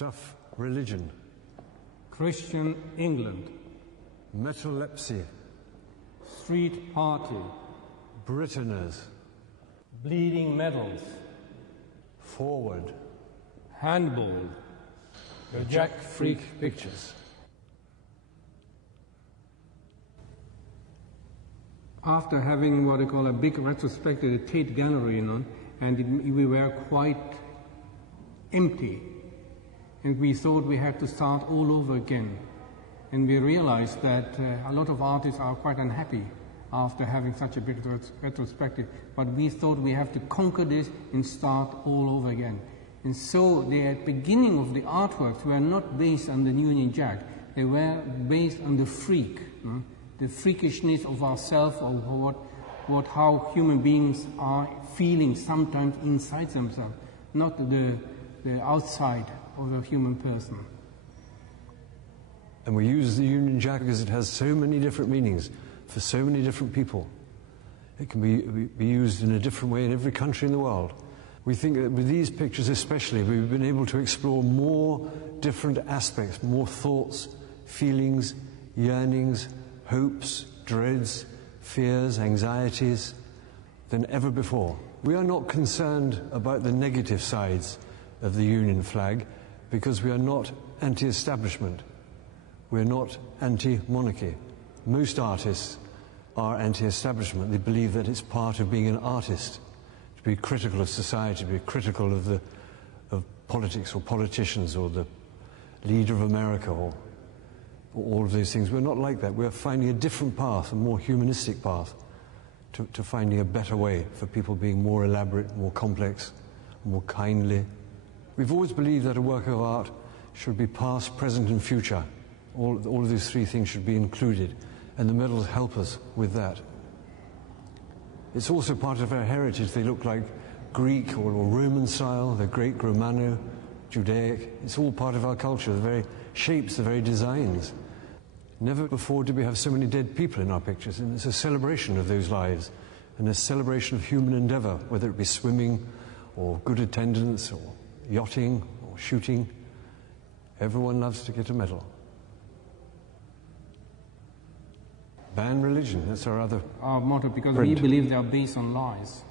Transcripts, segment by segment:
Stuff religion. Christian England. Metalepsy. Street party. Britonners. Bleeding medals. Forward. Handball. The Jack Freak Pictures. After having what I call a big retrospective at the Tate Gallery, and we were quite empty, and we thought we had to start all over again. And we realized that a lot of artists are quite unhappy after having such a big retrospective, but we thought we have to conquer this and start all over again. And so the beginning of the artworks were not based on the Union Jack, they were based on the freak, the freakishness of ourselves, or how human beings are feeling sometimes inside themselves, not the outside of a human person. And we use the Union Jack because it has so many different meanings for so many different people. It can be used in a different way in every country in the world. We think that with these pictures especially, we've been able to explore more different aspects, more thoughts, feelings, yearnings, hopes, dreads, fears, anxieties than ever before. We are not concerned about the negative sides of the Union flag because we are not anti-establishment. We're not anti-monarchy. Most artists are anti-establishment. They believe that it's part of being an artist, to be critical of society, to be critical of politics or politicians or the leader of America or all of those things. We're not like that. We're finding a different path, a more humanistic path, to finding a better way for people being more elaborate, more complex, more kindly. We've always believed that a work of art should be past, present and future. All of these three things should be included, and the medals help us with that. It's also part of our heritage. They look like Greek or Roman style, they're Greek, Romano, Judaic. It's all part of our culture, the very shapes, the very designs. Never before did we have so many dead people in our pictures, and it's a celebration of those lives, and a celebration of human endeavour, whether it be swimming or good attendance or yachting or shooting. Everyone loves to get a medal. Ban religion, that's our motto, because print. We believe they are based on lies.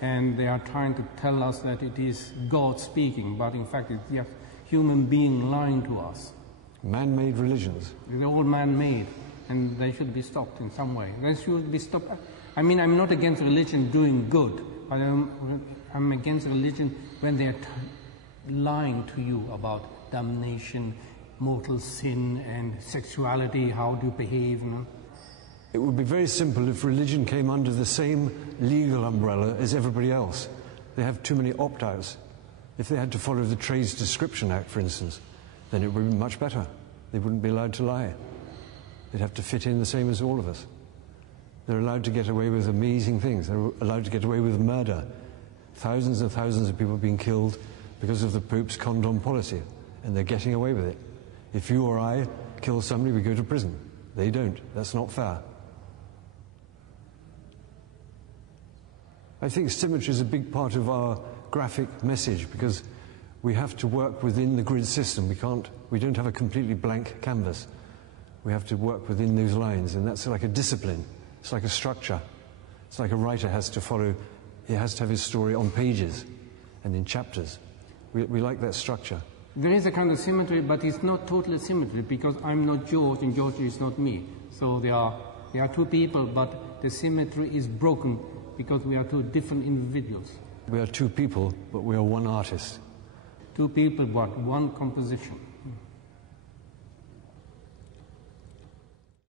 And they are trying to tell us that it is God speaking, but in fact it's just human being lying to us. Man-made religions. They're all man-made, and they should be stopped in some way. They should be stopped. I mean, I'm not against religion doing good, but I'm against religion when they're lying to you about damnation, mortal sin, and sexuality, how do you behave, It would be very simple if religion came under the same legal umbrella as everybody else. They have too many opt-outs. If they had to follow the Trades Description Act, for instance, then it would be much better. They wouldn't be allowed to lie. They'd have to fit in the same as all of us. They're allowed to get away with amazing things. They're allowed to get away with murder. Thousands and thousands of people being killed because of the Pope's condom policy, and they're getting away with it. If you or I kill somebody, we go to prison. They don't. That's not fair. I think symmetry is a big part of our graphic message because we have to work within the grid system. We don't have a completely blank canvas. We have to work within those lines, and that's like a discipline. It's like a structure. It's like a writer has to follow, he has to have his story on pages and in chapters. We like that structure. There is a kind of symmetry, but it's not total symmetry because I'm not George and George is not me. So there are two people, but the symmetry is broken because we are two different individuals. We are two people, but we are one artist. Two people, but one composition.